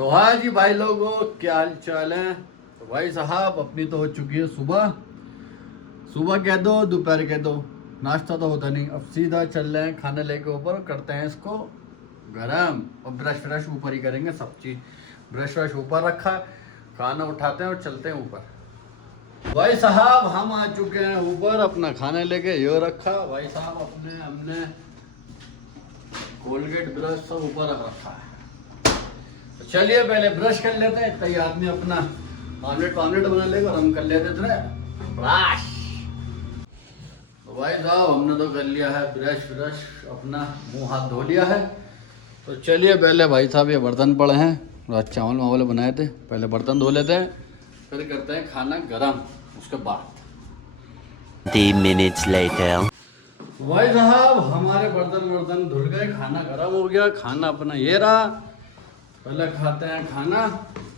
तो हाँ जी भाई लोगों, क्या हाल चाल है। तो भाई साहब अपनी तो हो चुकी है सुबह। सुबह कह दो दोपहर कह दो, नाश्ता तो होता नहीं। अब सीधा चल रहे हैं खाने लेके ऊपर, करते हैं इसको गरम। और ब्रश व्रश ऊपर ही करेंगे सब चीज़। ब्रश व्रश ऊपर रखा, खाना उठाते हैं और चलते हैं ऊपर। भाई साहब हम आ चुके हैं ऊपर, अपना खाने लेके ये रखा भाई साहब। हमने कोलगेट ब्रश सब ऊपर रख रखा है। तो चलिए पहले ब्रश कर लेते हैं, कई आदमी अपना ऑमलेट बना लेगा और हम कर लेते थे ब्रश। तो भाई साहब हमने तो कर लिया है ब्रश, अपना मुंह हाथ धो लिया है। तो चलिए पहले भाई साहब ये बर्तन पड़े हैं, रात चावल वावल बनाए थे, पहले बर्तन धो लेते हैं, फिर करते हैं खाना गरम। उसके बाद 3 minutes later. भाई साहब हमारे बर्तन धुल गए, खाना गरम हो गया। खाना अपना ये रहा, पहले खाते हैं खाना।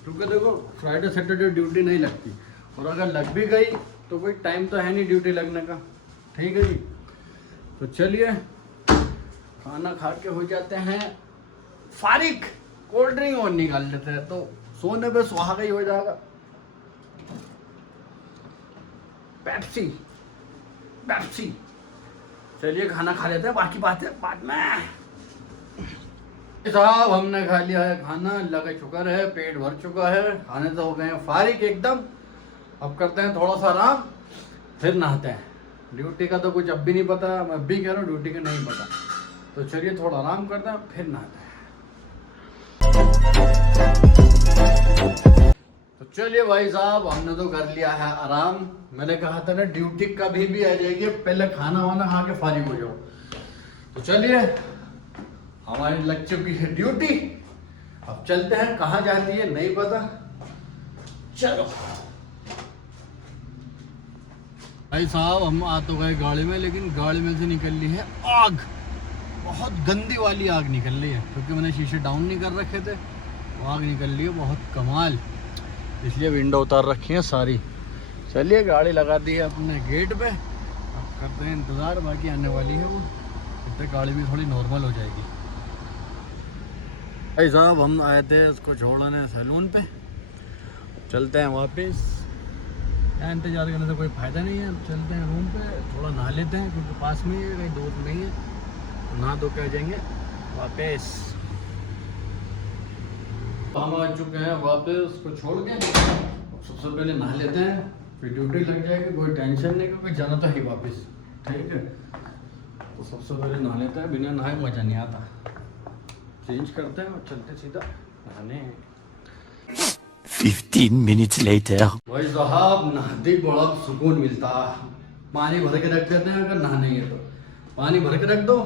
क्योंकि देखो फ्राइडे सैटरडे ड्यूटी नहीं लगती, और अगर लग भी गई तो कोई टाइम तो है नहीं ड्यूटी लगने का। ठीक है जी, तो चलिए खाना खा के हो जाते हैं फारिग, कोल्ड ड्रिंक और निकाल लेते हैं, तो सोने पे सुहागा ही हो जाएगा। पेप्सी। चलिए खाना खा लेते हैं, बाकी बातें बाद में। साहब हमने खा लिया है खाना, अल्लाह का शुक्र है, पेट भर चुका है। खाने तो हो गए हैं फारिग एकदम। अब करते हैं थोड़ा सा आराम, फिर नहाते हैं। ड्यूटी का तो कुछ अब भी नहीं पता, मैं अब भी कह रहा हूँ ड्यूटी का नहीं पता। तो चलिए थोड़ा आराम करते हैं, फिर नहाते हैं। तो चलिए भाई साहब हमने तो कर लिया है आराम। मैंने कहा था ना ड्यूटी कभी भी आ जाएगी, पहले खाना वाना खा के फारिग हो जाओ। तो चलिए हमारी लग चुकी है ड्यूटी, अब चलते हैं। कहाँ जाती है नहीं पता, चलो। भाई साहब हम आ तो गए गाड़ी में, लेकिन गाड़ी में से निकल रही है आग, बहुत गंदी वाली आग निकल रही है। क्योंकि मैंने शीशे डाउन नहीं कर रखे थे, तो आग निकल रही है बहुत कमाल, इसलिए विंडो उतार रखी है सारी। चलिए गाड़ी लगा दी है अपने गेट पे, अब करते हैं इंतज़ार, बाकी आने वाली है वो, तब तक गाड़ी भी थोड़ी नॉर्मल हो जाएगी। भाई साहब हम आए थे उसको छोड़ने सैलून पे, चलते हैं वापस। यहाँ इंतज़ार करने से कोई फ़ायदा नहीं है, चलते हैं रूम पे, थोड़ा नहा लेते हैं क्योंकि पास में ही है, कहीं दूर नहीं है। तो नहा धो के आ जाएंगे वापस। हम आ चुके हैं वापस उसको छोड़ के, सबसे पहले नहा लेते हैं, फिर ड्यूटी लग जाएगी, कोई टेंशन नहीं, क्योंकि जाना तो है वापस। ठीक है, तो सबसे पहले नहा लेते हैं, बिना नहाए मज़ा नहीं आता। चेंज करते हैं और चलते सीधा नहाने। 15 minutes later. भाई साहब नहाते बड़ा सुकून मिलता। पानी भर के रख देते हैं, अगर नहाने है तो पानी भर के रख दो,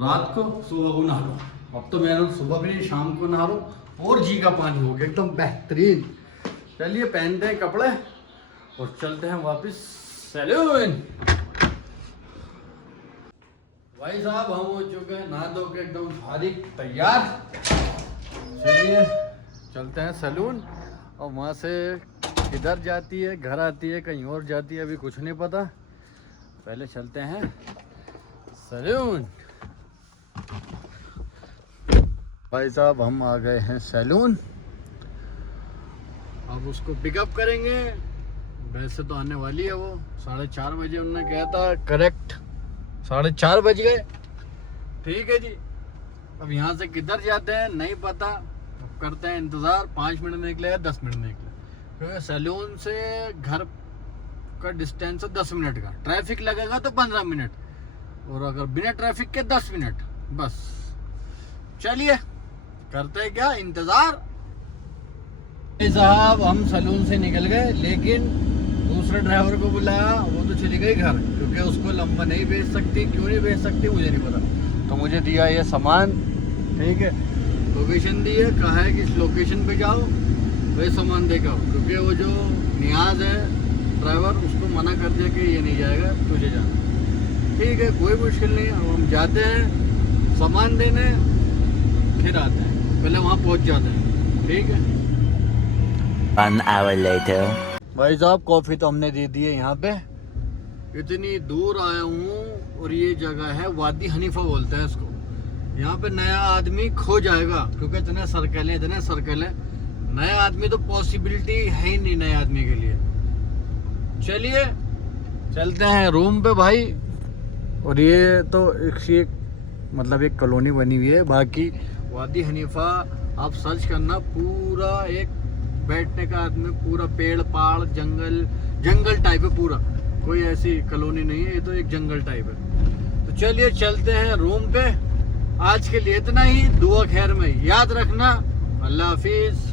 रात को सुबह को नहा लो। अब तो मैं सुबह भी नहीं, शाम को नहा लो, और जी का पानी हो गया एकदम बेहतरीन। चलिए पहनते हैं कपड़े और चलते हैं वापस सैलून। भाई साहब हम हो चुके हैं नहा धो के एकदम फारिग तैयार। चलिए चलते हैं सैलून, और वहाँ से किधर जाती है, घर आती है, कहीं और जाती है, अभी कुछ नहीं पता। पहले चलते हैं सैलून। भाई साहब हम आ गए हैं सैलून, अब उसको पिकअप करेंगे। वैसे तो आने वाली है वो 4:30 बजे, उन्होंने कहा था करेक्ट 4:30 बज गए। ठीक है जी, अब यहाँ से किधर जाते हैं नहीं पता, अब करते हैं इंतज़ार। 5 मिनट में निकले या 10 मिनट में निकले, क्योंकि सैलून से घर का डिस्टेंस है 10 मिनट का। ट्रैफिक लगेगा तो 15 मिनट, और अगर बिना ट्रैफिक के 10 मिनट बस। चलिए करते हैं क्या इंतज़ार। साहब हम सैलून से निकल गए, लेकिन दूसरे ड्राइवर को बुलाया, वो तो चली गई घर, क्योंकि उसको लंबा नहीं भेज सकती। क्यों नहीं भेज सकती मुझे नहीं पता। तो मुझे दिया ये सामान, ठीक है, लोकेशन दी है, कहा है कि इस लोकेशन पे जाओ, वही सामान देगा। क्योंकि वो जो नियाज है ड्राइवर, उसको मना कर दिया कि ये नहीं जाएगा, तुझे जाना। ठीक है, कोई मुश्किल नहीं है। अब हम जाते हैं सामान देने, फिर आते हैं, पहले वहाँ पहुँच जाते हैं। ठीक है, 1 hour later. भाई साहब कॉफ़ी तो हमने दे दी है यहाँ पे। इतनी दूर आया हूँ, और ये जगह है वादी हनीफा बोलते हैं इसको। यहाँ पे नया आदमी खो जाएगा, क्योंकि इतने सर्कल है। नया आदमी तो पॉसिबिलिटी है ही नहीं नए आदमी के लिए। चलिए चलते हैं रूम पे भाई। और ये तो एक मतलब एक कॉलोनी बनी हुई है। बाकी वादी हनीफा आप सर्च करना, पूरा एक बैठने का आदमी, पूरा पेड़ पहाड़ जंगल टाइप है पूरा, कोई ऐसी कॉलोनी नहीं है, ये तो एक जंगल टाइप है। तो चलिए चलते हैं रूम पे। आज के लिए इतना ही। दुआ खैर में याद रखना। अल्लाह हाफिज।